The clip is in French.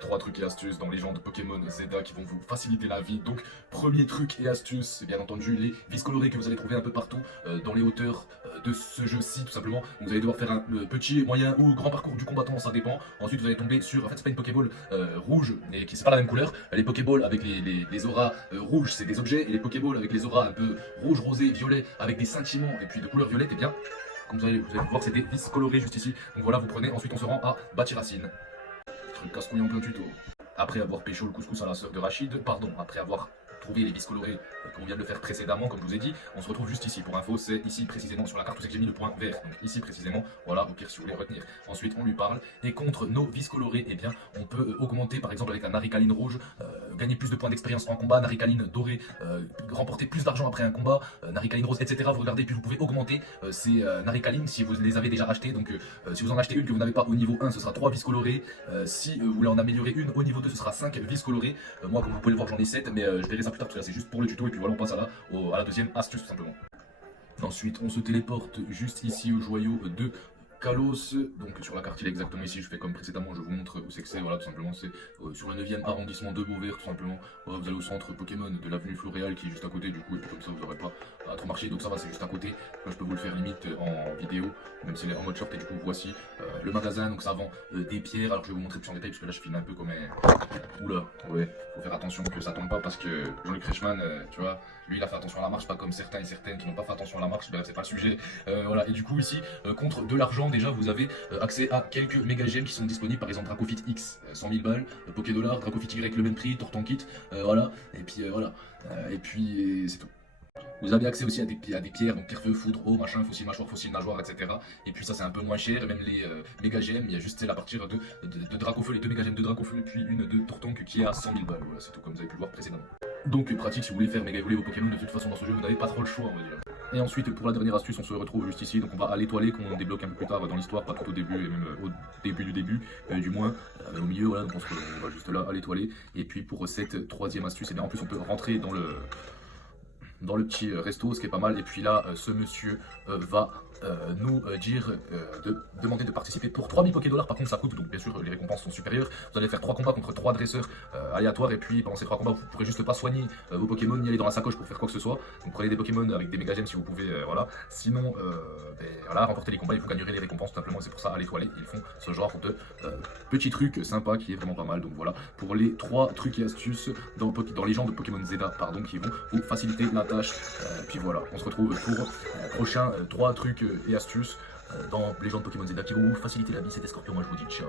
Trois trucs et astuces dans Légende Pokémon Zelda qui vont vous faciliter la vie. Donc, premier truc et astuce, c'est bien entendu les vis colorées que vous allez trouver un peu partout dans les hauteurs de ce jeu-ci, tout simplement. Vous allez devoir faire un petit, moyen ou grand parcours du combattant, ça dépend. Ensuite, vous allez tomber sur, en fait, c'est pas une Pokéball rouge, mais qui c'est pas la même couleur. Les Pokéballs avec les auras rouges, c'est des objets, et les Pokéballs avec les auras un peu rouge, rosé, violet, avec des scintillements et puis de couleur violette, et bien. Comme vous allez voir, c'est des vis colorées juste ici. Donc voilà, vous prenez. Ensuite, on se rend à Bâti-Racine. Truc casse-couille en plein tuto. Après avoir pécho le couscous à la sœur de Rachid, pardon, après avoir trouvé les vis colorés qu'on vient de le faire précédemment, comme je vous ai dit, on se retrouve juste ici. Pour info, c'est ici précisément sur la carte où c'est que j'ai mis le point vert. Donc ici précisément, voilà, au pire si vous voulez retenir. Ensuite, on lui parle. Et contre nos vis colorés, eh bien, on peut augmenter par exemple avec la Naricaline rouge, gagner plus de points d'expérience en combat, Naricaline dorée, remporter plus d'argent après un combat, Naricaline rose, etc. Vous regardez, puis vous pouvez augmenter ces Naricalines si vous les avez déjà achetées. Donc si vous en achetez une que vous n'avez pas au niveau 1, ce sera 3 vis colorées. Si vous voulez en améliorer une au niveau 2, ce sera 5 vis colorées. Moi, comme vous pouvez le voir, j'en ai 7, mais je verrai ça plus tard parce que là c'est juste pour le tuto. Et puis voilà, on passe à la deuxième astuce tout simplement. Ensuite, on se téléporte juste ici au joyau de Kalos, donc sur la carte il est exactement ici, je fais comme précédemment, je vous montre où c'est que c'est, voilà tout simplement c'est sur le 9e arrondissement de Beauvert tout simplement, voilà, vous allez au centre Pokémon de l'avenue Floréal qui est juste à côté du coup, et puis comme ça vous n'aurez pas à trop marcher, donc ça va, c'est juste à côté, là je peux vous le faire limite en vidéo, même si elle est en mode short, et du coup voici le magasin, donc ça vend des pierres, alors je vais vous montrer plus en détail parce que là je filme un peu comme un... Oula, ouais, faut faire attention que ça tombe pas parce que Jean-Luc Reichmann, tu vois, lui il a fait attention à la marche, pas comme certains et certaines qui n'ont pas fait attention à la marche, bref c'est pas le sujet, voilà, et du coup ici, contre de l'argent déjà vous avez accès à quelques méga gemmes qui sont disponibles, par exemple Dracofit X 100 000 balles, Poké Dollar, Dracofit Y le même prix, Tortank voilà, et puis voilà, et puis c'est tout. Vous avez accès aussi à des pierres, donc pierre feu, foudre, eau, machin, fossile mâchoire, fossile nageoire, etc. Et puis ça c'est un peu moins cher, même les méga gemmes, il y a juste celle à partir de Dracofeu, les deux méga gemmes de Dracofeu, et puis une de Tortank qui est à 100 000 balles, voilà c'est tout comme vous avez pu le voir précédemment. Donc pratique si vous voulez faire méga évoluer vos Pokémon, de toute façon dans ce jeu vous n'avez pas trop le choix on va dire. Et ensuite pour la dernière astuce on se retrouve juste ici, donc on va à l'étoilé qu'on débloque un peu plus tard dans l'histoire, pas tout au début et même au début du début, du moins au milieu, voilà, donc on va juste là à l'étoilé. Et puis pour cette troisième astuce, et bien en plus on peut rentrer dans le petit resto, ce qui est pas mal. Et puis là, ce monsieur va nous dire de demander de participer pour 3000 Poké Dollars. Par contre, ça coûte, donc bien sûr, les récompenses sont supérieures. Vous allez faire 3 combats contre 3 dresseurs aléatoires. Et puis pendant ces 3 combats, vous ne pourrez juste pas soigner vos Pokémon ni aller dans la sacoche pour faire quoi que ce soit. Donc prenez des Pokémon avec des méga gemmes si vous pouvez, voilà. Sinon, voilà, remportez les combats et vous gagnerez les récompenses tout simplement. C'est pour ça, à l'étoilé, ils font ce genre de petits trucs sympas qui est vraiment pas mal. Donc voilà, pour les 3 trucs et astuces dans Légende Pokémon Zelda, pardon, qui vont vous faciliter la tâche. Puis voilà, on se retrouve pour prochains 3 trucs et astuces dans Légende Pokémon Zelda qui vont vous faciliter la vie. C'était Scorpion, moi je vous dis ciao.